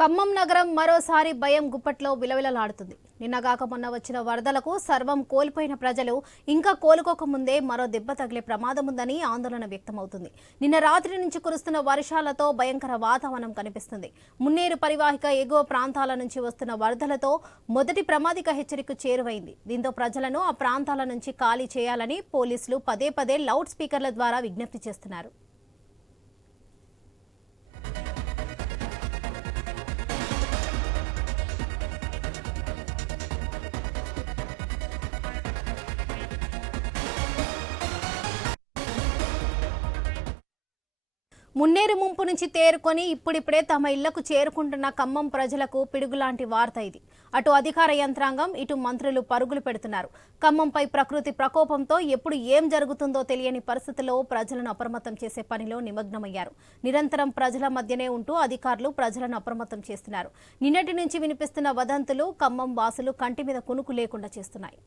ఖమ్మం నగరం మరోసారి భయం గుప్పట్లో విలవిలలాడుతుంది. నిన్నగాక మొన్న వచ్చిన వరదలకు సర్వం కోల్పోయిన ప్రజలు ఇంకా కోలుకోకముందే మరో దెబ్బ తగిలే ప్రమాదం ఉందని ఆందోళన వ్యక్తమవుతుంది. నిన్న రాత్రి నుంచి కురుస్తున్న వర్షాలతో భయంకర వాతావరణం కనిపిస్తుంది. మున్నేరు పరివాహిక ఎగువ ప్రాంతాల నుంచి వస్తున్న వరదలతో మొదటి ప్రమాదిక హెచ్చరిక చేరువైంది. దీంతో ప్రజలను ఆ ప్రాంతాల నుంచి ఖాళీ చేయాలని పోలీసులు పదే పదే లౌడ్ స్పీకర్ల ద్వారా విజ్ఞప్తి చేస్తున్నారు. మున్నేరు ముంపు నుంచి తేరుకొని ఇప్పుడిప్పుడే తమ ఇళ్ళకు చేరుకుంటున్న ఖమ్మం ప్రజలకు పిడుగులాంటి వార్త ఇది. అటు అధికార యంత్రాంగం ఇటు మంత్రులు పరుగులు పెడుతున్నారు. ఖమ్మంపై ప్రకృతి ప్రకోపంతో ఎప్పుడు ఏం జరుగుతుందో తెలియని పరిస్థితుల్లో ప్రజలను అప్రమత్తం చేసే పనిలో నిమగ్నమయ్యారు. నిరంతరం ప్రజల మధ్యనే ఉంటూ అధికారులు ప్రజలను అప్రమత్తం చేస్తున్నారు. నిన్నటి నుంచి వినిపిస్తున్న వదంతులు ఖమ్మం వాసులు కంటి మీద కునుకు లేకుండా చేస్తున్నాయి.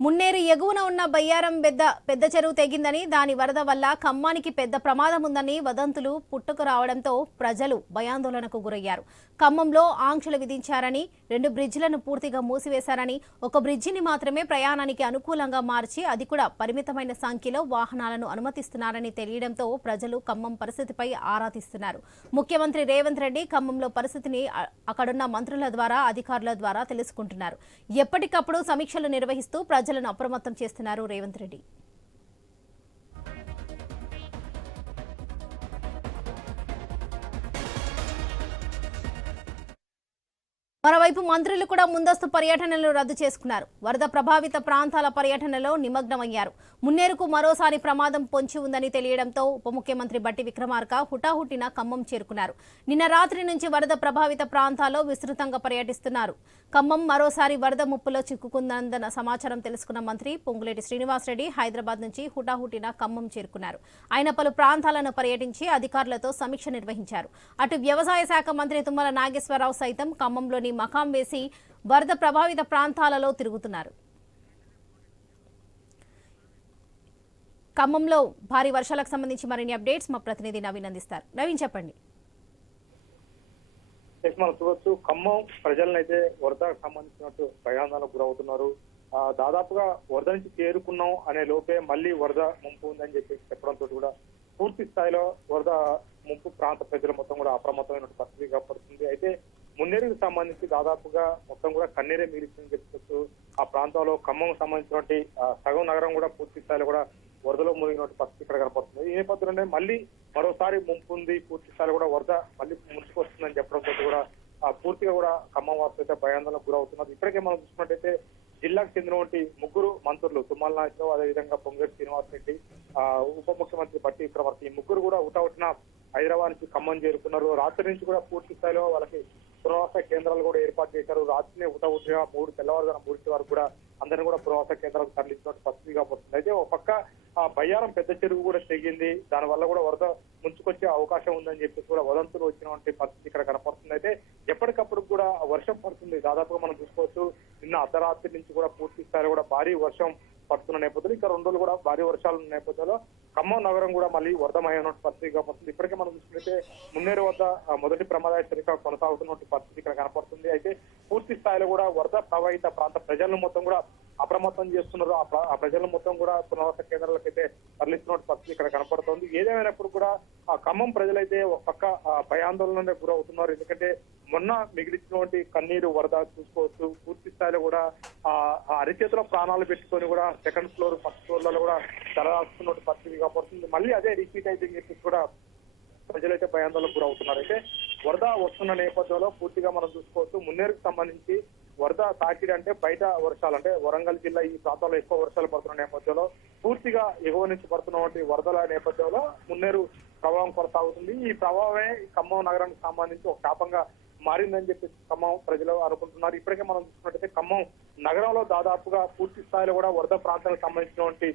మున్నేరు ఎగువన ఉన్న బయ్యారం పెద్ద పెద్ద చెరువు తెగిందని దాని వరద వల్ల ఖమ్మానికి పెద్ద ప్రమాదం ఉందని వదంతులు పుట్టుకు రావడంతో ప్రజలు భయాందోళనకు గురయ్యారు. ఖమ్మంలో ఆంక్షలు విధించారని రెండు బ్రిడ్జిలను పూర్తిగా మూసివేశారని ఒక బ్రిడ్జిని మాత్రమే ప్రయాణానికి అనుకూలంగా మార్చి అది కూడా పరిమితమైన సంఖ్యలో వాహనాలను అనుమతిస్తున్నారని తెలియడంతో ప్రజలు ఖమ్మం పరిస్థితిపై ఆరా తీస్తున్నారు. ముఖ్యమంత్రి రేవంత్ రెడ్డి ఖమ్మంలో పరిస్థితిని అక్కడున్న మంత్రుల ద్వారా అధికారుల ద్వారా తెలుసుకుంటున్నారు. ఎప్పటికప్పుడు సమీక్షలు నిర్వహిస్తూ ప్రజలను అప్రమత్తం చేస్తున్నారు రేవంత్ రెడ్డి. మరోవైపు మంత్రులు కూడా ముందస్తు పర్యటనలు రద్దు చేసుకున్నారు. వరద ప్రభావిత ప్రాంతాల పర్యటనలో నిమగ్నమయ్యారు. మున్నేరుకు మరోసారి ప్రమాదం పొంచి ఉందని తెలియడంతో ఉప ముఖ్యమంత్రి బట్టి విక్రమార్క హుటాహుటిన ఖమ్మం చేరుకున్నారు. నిన్న రాత్రి నుంచి వరద ప్రభావిత ప్రాంతాల్లో విస్తృతంగా పర్యటిస్తున్నారు. ఖమ్మం మరోసారి వరద ముప్పులో చిక్కుకుందన్న సమాచారం తెలుసుకున్న మంత్రి పొంగులేటి శ్రీనివాసరెడ్డి హైదరాబాద్ నుంచి హుటాహుటిన ఖమ్మం చేరుకున్నారు. ఆయన పలు ప్రాంతాలను పర్యటించి అధికారులతో సమీక్ష నిర్వహించారు. అటు వ్యవసాయ శాఖ మంత్రి తుమ్మల నాగేశ్వరరావు సైతం ఖమ్మంలోని మకాం వేసి వరద ప్రభావిత ప్రాంతాలలో తిరుగుతున్నారు. ఖమ్మంలో భారీ వర్షాలకు సంబంధించి మరిన్ని అప్డేట్స్ మా ప్రతినిధి నవీన్ అందిస్తారు. నవీన్ చెప్పండి. మనం చూడొచ్చు ఖమ్మం ప్రజలనైతే వరదకు సంబంధించినట్టు ప్రయాణాలకు గురవుతున్నారు. దాదాపుగా వరద నుంచి చేరుకున్నాం అనే లోపే మళ్ళీ వరద ముంపు ఉందని చెప్పి చెప్పడంతో కూడా పూర్తి స్థాయిలో వరద ముంపు ప్రాంత ప్రజలు మొత్తం కూడా అప్రమత్తమైన పరిస్థితి కనపడుతుంది అయితే మున్నేరుకు సంబంధించి దాదాపుగా మొత్తం కూడా కన్నీరే మిగిలిందని చెప్పుకోవచ్చు. ఆ ప్రాంతంలో ఖమ్మం సంబంధించినటువంటి సగం నగరం కూడా పూర్తి స్థాయిలో కూడా వరదలో మునిగినటువంటి పరిస్థితి ఇక్కడ కనపడుతుంది. ఈ నేపథ్యంలోనే మళ్ళీ మరోసారి ముంపు ఉంది పూర్తి స్థాయిలో కూడా వరద మళ్ళీ ముంచుకొస్తుందని చెప్పడంతో కూడా ఆ పూర్తిగా కూడా ఖమ్మం వాసులు అయితే భయాందోళనకు గురవుతున్నారు. ఇప్పటికే మనం చూసుకున్నట్టయితే జిల్లాకు చెందినటువంటి ముగ్గురు మంత్రులు తుమ్మల నాయకులు అదేవిధంగా పొంగేటి శ్రీనివాస్ రెడ్డి ఆ, ఉప ముఖ్యమంత్రి బట్టి విక్రమార్క ఈ ముగ్గురు కూడా ఉటవుటిన హైదరాబాద్ నుంచి ఖమ్మం చేరుకున్నారు. రాత్రి నుంచి కూడా పూర్తి స్థాయిలో వాళ్ళకి పునరావాస కేంద్రాలు కూడా ఏర్పాటు చేశారు. రాత్రినే ఉదయం మూడు తెల్లవారుజామున మూడింటి వరకు కూడా అందరిని కూడా పునరావాస కేంద్రాలకు తరలించినట్టు పరిస్థితిగా పోతుంది అయితే ఒక పక్క ఆ బయ్యారం పెద్ద చెరువు కూడా తెగింది దాని వల్ల కూడా వరద ముంచుకొచ్చే అవకాశం ఉందని చెప్పేసి కూడా వదంతులు వచ్చినటువంటి పరిస్థితి ఇక్కడ కనపడుతుంది. అయితే ఎప్పటికప్పుడు కూడా వర్షం పడుతుంది. దాదాపుగా మనం చూసుకోవచ్చు నిన్న అర్ధరాత్రి నుంచి కూడా పూర్తి స్థాయిలో కూడా భారీ వర్షం పడుతున్న నేపథ్యంలో ఇంకా రెండు రోజులు కూడా భారీ వర్షాలు ఉన్న నేపథ్యంలో ఖమ్మం నగరం కూడా మళ్ళీ వరదమయ్యేటువంటి పరిస్థితి పడుతుంది ఇప్పటికే మనం చూసుకుంటే మున్నేరు వద్ద మొదటి ప్రమాద హెచ్చరిక కొనసాగుతున్నటువంటి పరిస్థితి ఇక్కడ కనపడుతుంది. అయితే పూర్తి స్థాయిలో కూడా వరద ప్రభావిత ప్రాంత ప్రజలను మొత్తం కూడా అప్రమత్తం చేస్తున్నారు. ఆ ప్రజలు ప్రజలను మొత్తం కూడా పునరావాస కేంద్రాలకు అయితే తరలిస్తున్నట్టు పరిస్థితి ఇక్కడ కనపడుతోంది. ఏదేమైనప్పుడు కూడా ఆ ఖమ్మం ప్రజలైతే ఒక పక్క ఆ, భయాందోళననే గురవుతున్నారు. ఎందుకంటే మొన్న మిగిలిచినటువంటి కన్నీరు వరద చూసుకోవచ్చు. పూర్తి స్థాయిలో కూడా ఆ అరిచేతిలో ప్రాణాలు పెట్టుకొని కూడా సెకండ్ ఫ్లోర్ ఫస్ట్ ఫ్లోర్లలో కూడా తలదాస్తున్న పరిస్థితి కాబడుతుంది మళ్ళీ అదే రిపీట్ అయితే చెప్పి కూడా ప్రజలైతే భయాందోళనకు గురవుతున్నారు. అయితే వరద వస్తున్న నేపథ్యంలో పూర్తిగా మనం చూసుకోవచ్చు. మున్నేరుకు సంబంధించి వరద తాకిడి అంటే బయట వర్షాలు అంటే వరంగల్ జిల్లా ఈ ప్రాంతాల్లో ఎక్కువ వర్షాలు పడుతున్న నేపథ్యంలో పూర్తిగా ఎగువ నుంచి పడుతున్నటువంటి వరదల నేపథ్యంలో మున్నేరు ప్రభావం కొనసాగుతుంది. ఈ ప్రభావమే ఖమ్మం నగరానికి సంబంధించి ఒక శాపంగా మారిందని చెప్పి ఖమ్మం ప్రజలు అనుకుంటున్నారు ఇప్పటికే మనం చూసుకున్నట్టయితే ఖమ్మం నగరంలో దాదాపుగా పూర్తి స్థాయిలో కూడా వరద ప్రాంతాలకు సంబంధించినటువంటి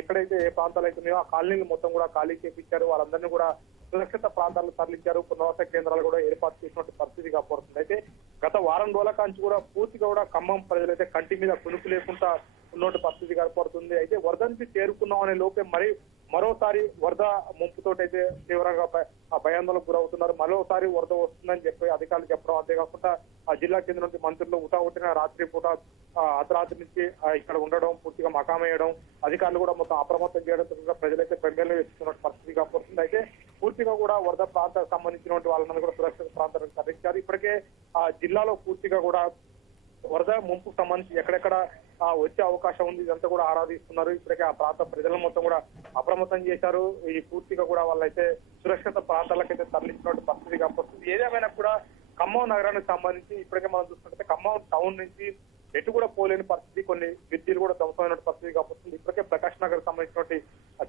ఎక్కడైతే ఏ ప్రాంతాలు అయితే ఉన్నాయో ఆ కాలనీలు మొత్తం కూడా ఖాళీ చేపించారు. వాళ్ళందరినీ కూడా సురక్షిత ప్రాంతాలు తరలించారు. పునరావాస కేంద్రాలు కూడా ఏర్పాటు చేసినటువంటి పరిస్థితి కాబడుతుంది అయితే గత వారం రోజుల కాంచి కూడా పూర్తిగా కూడా ఖమ్మం ప్రజలైతే కంటి మీద కునుకు లేకుండా ఉన్నటువంటి పరిస్థితి కనపడుతుంది. అయితే వరద నుంచి చేరుకున్నాం అనే లోపే మరి మరోసారి వరద ముంపుతో అయితే తీవ్రంగా భయాందోళనకు గురవుతున్నారు. మరోసారి వరద వస్తుందని చెప్పి అధికారులు చెప్పడం అంతేకాకుండా ఆ జిల్లా కేంద్రం నుంచి మంత్రులు ఉట్టిన రాత్రి పూట ఆ, అర్ధరాత్రి నుంచి ఇక్కడ ఉండడం పూర్తిగా మకామేయడం అధికారులు కూడా మొత్తం అప్రమత్తం చేయడం ప్రజలైతే బెంబేలు వేస్తున్న పరిస్థితి కనపడుతుంది అయితే పూర్తిగా కూడా వరద ప్రాంతాలకు సంబంధించినటువంటి వాళ్ళని కూడా సురక్షిత ప్రాంతాలకు తరలించారు. ఇప్పటికే ఆ జిల్లాలో పూర్తిగా కూడా వరద ముంపు సంబంధించి ఎక్కడెక్కడ వచ్చే అవకాశం ఉంది. ఇదంతా కూడా ఆరాధిస్తున్నారు. ఇప్పటికే ఆ ప్రాంత ప్రజలను మొత్తం కూడా అప్రమత్తం చేశారు. ఈ పూర్తిగా కూడా వాళ్ళైతే సురక్షిత ప్రాంతాలకైతే తరలించినట్టు పరిస్థితి కనపడుతుంది. ఏదేమైనా కూడా ఖమ్మం నగరానికి సంబంధించి ఇప్పటికే మనం చూసుకుంటే ఖమ్మం టౌన్ నుంచి ఎటు కూడా పోలేని పరిస్థితి కొన్ని బ్రిడ్జీలు కూడా ధ్వంసమైనటువంటి పరిస్థితి కనపడుతుంది. ఇప్పటికే ప్రకాష్ నగర్ సంబంధించినటువంటి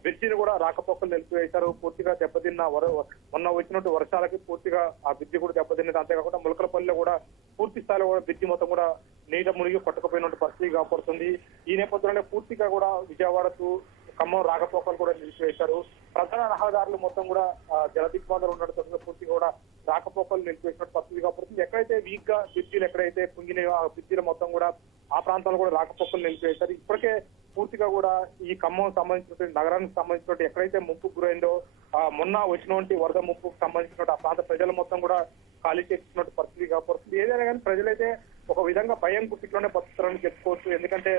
బ్రిడ్జిని కూడా రాకపోకలు నిలిపివేశారు. పూర్తిగా దెబ్బతిన్న వర మొన్న వచ్చినట్టు వర్షాలకి పూర్తిగా ఆ బ్రిడ్జి కూడా దెబ్బతిన్నది. అంతేకాకుండా ములకలపల్లిలో కూడా పూర్తి స్థాయిలో కూడా బ్రిడ్జి మొత్తం కూడా నీట మునిగి కొట్టకపోయినట్టు పరిస్థితి కాపాడుతుంది ఈ నేపథ్యంలోనే పూర్తిగా కూడా విజయవాడకు ఖమ్మం రాకపోకలు కూడా నిలిపివేశారు. ప్రధాన రహదారులు మొత్తం కూడా జలదిగ్బాధలు జలదిగ్బంధాలు ఉండడంతో పూర్తిగా కూడా రాకపోకలు నిలిపివేసినట్టు పరిస్థితి కాపాడుతుంది ఎక్కడైతే వీక్గా బ్రిడ్జీలు ఎక్కడైతే కుంగినాయో ఆ బ్రిడ్జీలు మొత్తం కూడా ఆ ప్రాంతాల్లో కూడా రాకపోకలు నిలిపివేశారు. ఇప్పటికే పూర్తిగా కూడా ఈ ఖమ్మం సంబంధించినటువంటి నగరానికి సంబంధించినటువంటి ఎక్కడైతే ముప్పు గురైందో ఆ మొన్న వచ్చినటువంటి వరద ముప్పుకు సంబంధించినటువంటి ఆ ప్రాంత ప్రజలు మొత్తం కూడా ఖాళీ చేస్తున్నట్టు పరిస్థితి కాకపోతుంది ఏదైనా కానీ ప్రజలైతే ఒక విధంగా భయం గుర్తిలోనే బతుకుతారని చెప్పుకోవచ్చు. ఎందుకంటే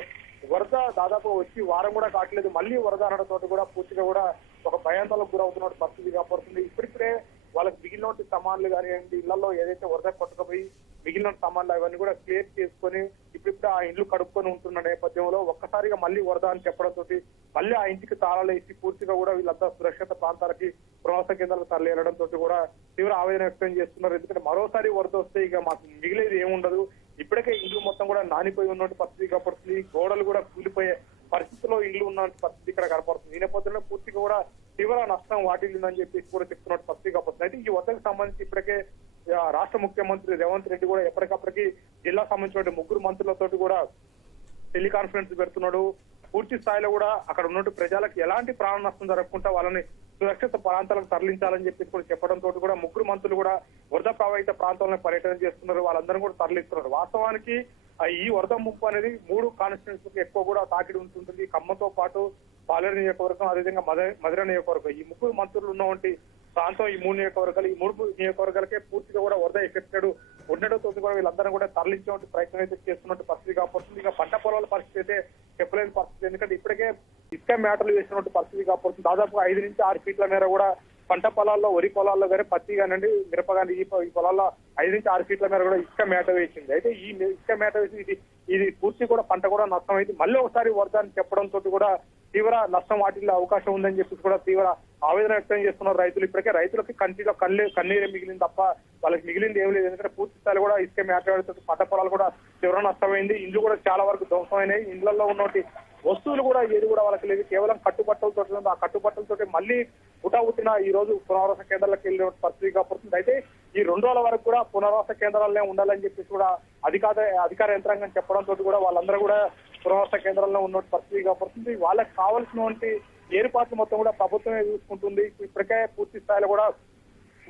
వరద దాదాపు వచ్చి వారం కూడా కావట్లేదు. మళ్ళీ వరద అనడంతో కూడా పూర్తిగా కూడా ఒక భయాంతాలకు గురవుతున్న పరిస్థితి కాపాడుతుంది ఇప్పుడిప్పుడే వాళ్ళకి మిగిలిన సామాన్లు కానివ్వండి ఇళ్ళలో ఏదైతే వరద కొట్టకపోయి మిగిలిన సామాన్లు అవన్నీ కూడా క్లియర్ చేసుకొని ఇప్పుడిప్పుడు ఆ ఇండ్లు కడుక్కొని ఉంటున్న నేపథ్యంలో ఒక్కసారిగా మళ్ళీ వరద అని చెప్పడంతో మళ్ళీ ఆ ఇంటికి తాళాలు వేసి పూర్తిగా కూడా వీళ్ళంతా సురక్షిత ప్రాంతాలకి ప్రవాస కేంద్రాలకు తరలియడంతో కూడా తీవ్ర ఆవేదన వ్యక్తం చేస్తున్నారు. ఎందుకంటే మరోసారి వరద వస్తే ఇక మాకు మిగిలేది ఏముండదు. ఇప్పటికే ఇల్లు మొత్తం కూడా నానిపోయి ఉన్నట్టు పరిస్థితి కనపడుతుంది గోడలు కూడా కూలిపోయే పరిస్థితిలో ఇల్లు ఉన్న పరిస్థితి ఇక్కడ కనపడుతుంది. ఈ నేపథ్యంలో పూర్తిగా కూడా తీవ్ర నష్టం వాటిల్లిందని చెప్పేసి కూడా చెప్తున్నట్టు పరిస్థితి కనపడుతుంది అయితే ఈ వద్దకు సంబంధించి ఇప్పటికే రాష్ట్ర ముఖ్యమంత్రి రేవంత్ రెడ్డి కూడా ఎప్పటికప్పటికి జిల్లా సంబంధించిన ముగ్గురు మంత్రులతోటి కూడా టెలికాన్ఫరెన్స్ పెడుతున్నాడు. పూర్తి స్థాయిలో కూడా అక్కడ ఉన్నట్టు ప్రజలకు ఎలాంటి ప్రాణ నష్టం జరగకుండా వాళ్ళని సురక్షిత ప్రాంతాలకు తరలించాలని చెప్పి కూడా చెప్పడంతో కూడా ముగ్గురు మంత్రులు కూడా వరద ప్రభావిత ప్రాంతాలను పర్యటన చేస్తున్నారు. వాళ్ళందరూ కూడా తరలిస్తున్నారు. వాస్తవానికి ఈ వరద ముప్పు అనేది మూడు కాన్స్టిట్యూన్సీలకు ఎక్కువ కూడా తాకిడి ఉంటుంటుంది ఖమ్మంతో పాటు పాలేరు నియోజకవర్గం అదేవిధంగా మధుర నియోజకవర్గం. ఈ ముగ్గురు మంత్రులు ఉన్నటువంటి ప్రాంతం ఈ మూడు నియోజకవర్గాలు ఈ మూడు నియోజకవర్గాలకే పూర్తిగా కూడా వరద ఎఫెక్టెడ్ ఉండడంతో కూడా వీళ్ళందరూ కూడా తరలించే ప్రయత్నం అయితే చేస్తున్నట్టు పరిస్థితి కాకపోతుంది ఇక పంట పొలాల పరిస్థితి అయితే చెప్పలేని పరిస్థితి. ఎందుకంటే ఇప్పటికే ఇసుక మేటలు వేసినట్టు పరిస్థితి కాకపోతుంది దాదాపు ఐదు నుంచి ఆరు ఫీట్ల మేర కూడా పంట పొలాల్లో వరి పొలాల్లో కానీ పత్తి కానివ్వండి మిరప కానీ ఈ ఈ పొలాల్లో ఐదు నుంచి ఆరు ఫీట్ల మేర కూడా ఇసుక మేట వేసింది. అయితే ఈ ఇసుక మేట వేసి ఇది ఇది పూర్తి కూడా పంట కూడా నష్టం అయింది మళ్ళీ ఒకసారి వరదని చెప్పడంతో కూడా తీవ్ర నష్టం వాటిల్లే అవకాశం ఉందని చెప్పి కూడా తీవ్ర ఆవేదన వ్యక్తం చేస్తున్నారు రైతులు ఇప్పటికే రైతులకి కంటిలో కళ్ళు కన్నీరే మిగిలింది తప్ప వాళ్ళకి మిగిలింది ఏం లేదు. ఎందుకంటే పూర్తి స్థాయిలో కూడా ఇసుక మేట పంట పొలాలు కూడా తీవ్ర నష్టమైంది. ఇండ్లు కూడా చాలా వరకు ధ్వంసమైనాయి. ఇండ్లలో ఉన్నటువంటి వస్తువులు కూడా ఏది కూడా వాళ్ళకి లేదు. కేవలం కట్టుబట్టలతో ఆ కట్టుబట్టలతో మళ్ళీ పుట్టిన ఈ రోజు పునరావాస కేంద్రాలకు వెళ్ళిన పరిస్థితి కాపాడుతుంది అయితే ఈ రెండు రోజుల వరకు కూడా పునరావాస కేంద్రాలనే ఉండాలని చెప్పేసి కూడా అధికార అధికార యంత్రాంగం చెప్పడంతో కూడా వాళ్ళందరూ కూడా పునరావాస కేంద్రాల్లో ఉన్న పరిస్థితి కాపాడుతుంది వాళ్ళకి కావాల్సినటువంటి ఏర్పాట్లు మొత్తం కూడా ప్రభుత్వమే చూసుకుంటుంది. ఇప్పటికే పూర్తి స్థాయిలో కూడా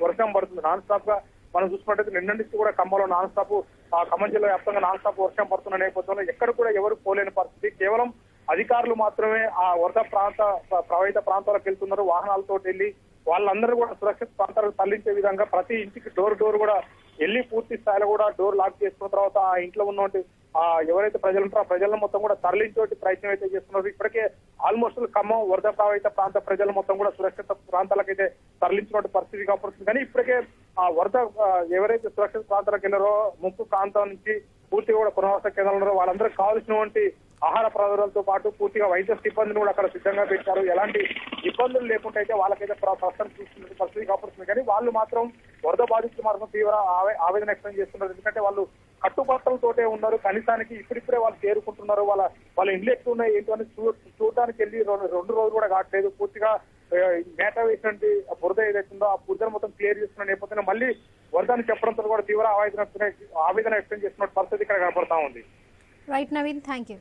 వర్షం పడుతుంది. నాన్ స్టాప్గా మనం చూసుకున్నట్టయితే నిన్న నుంచి కూడా ఖమ్మంలో నాన్ స్టాప్ ఆ ఖమ్మం జిల్లా వ్యాప్తంగా నాన్ స్టాప్ వర్షం పడుతున్న నేపథ్యంలో ఎక్కడ కూడా ఎవరు పోలేని పరిస్థితి. కేవలం అధికారులు మాత్రమే ఆ వరద ప్రాంత ప్ర- ప్రభావిత ప్రాంతాలకు వెళ్తున్నారు. వాహనాలతో వెళ్ళి వాళ్ళందరూ కూడా సురక్షిత ప్రాంతాలకు తరలించే విధంగా ప్రతి ఇంటికి డోర్ డోర్ కూడా వెళ్ళి పూర్తి స్థాయిలో కూడా డోర్ లాక్ చేసుకున్న తర్వాత ఆ ఇంట్లో ఉన్నటువంటి ఆ ఎవరైతే ప్రజలు ఉంటారో ఆ ప్రజలను మొత్తం కూడా తరలించే ప్రయత్నం అయితే చేస్తున్నారు. ఇప్పటికే ఆల్మోస్ట్ ఖమ్మం వరద ప్రభావిత ప్రాంత ప్రజలు మొత్తం కూడా సురక్షిత ప్రాంతాలకైతే తరలించినటువంటి పరిస్థితి కాపడుతుంది కానీ ఇప్పటికే ఆ వరద ఎవరైతే సురక్షిత ప్రాంతాలకు వెళ్ళారో ముప్పు ప్రాంతం నుంచి పూర్తిగా కూడా పునరావాస కేంద్రాలు ఉన్నారో వాళ్ళందరికీ కావాల్సినటువంటి ఆహార పదార్థాలతో పాటు పూర్తిగా వైద్య సిబ్బందిని కూడా అక్కడ సిద్ధంగా పెట్టారు. ఎలాంటి ఇబ్బందులు లేకుండా అయితే వాళ్ళకైతే ప్రస్తుతం చూస్తున్న పరిస్థితి కాపాడుతుంది కానీ వాళ్ళు మాత్రం వరద బాధితులు మాత్రం తీవ్ర ఆవే- ఆవేదన వ్యక్తం చేస్తున్నారు. ఎందుకంటే వాళ్ళు కట్టుబట్టలతోటే ఉన్నారు. కనీసానికి ఇప్పుడిప్పుడే వాళ్ళు చేరుకుంటున్నారు. వాళ్ళ వాళ్ళ ఇండ్లు ఎక్కువ ఉన్నాయి ఏంటో అని చూ చూడడానికి వెళ్ళి రెండు రోజులు కూడా కావట్లేదు. పూర్తిగా మేట వేసినటువంటి బురద ఏదైతుందో ఆ బురదను మొత్తం క్లియర్ చేస్తున్న నేపథ్యంలో మళ్ళీ వరదని చెప్పడంతో కూడా తీవ్ర ఆవేదన ఆవేదన వ్యక్తం చేస్తున్న పరిస్థితి ఇక్కడ కనపడతా ఉంది. Right Naveen thank you